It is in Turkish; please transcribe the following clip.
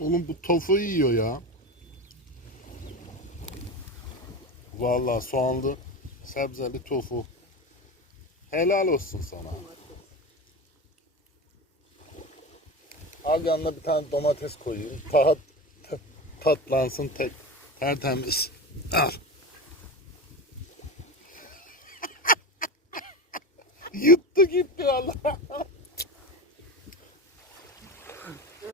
Oğlum bu tofu yiyor ya. Vallahi soğanlı, sebzeli tofu. Helal olsun sana. Al yanına bir tane domates koyayım. Tatlansın tertemiz. Al. Yuttu gitti Allah.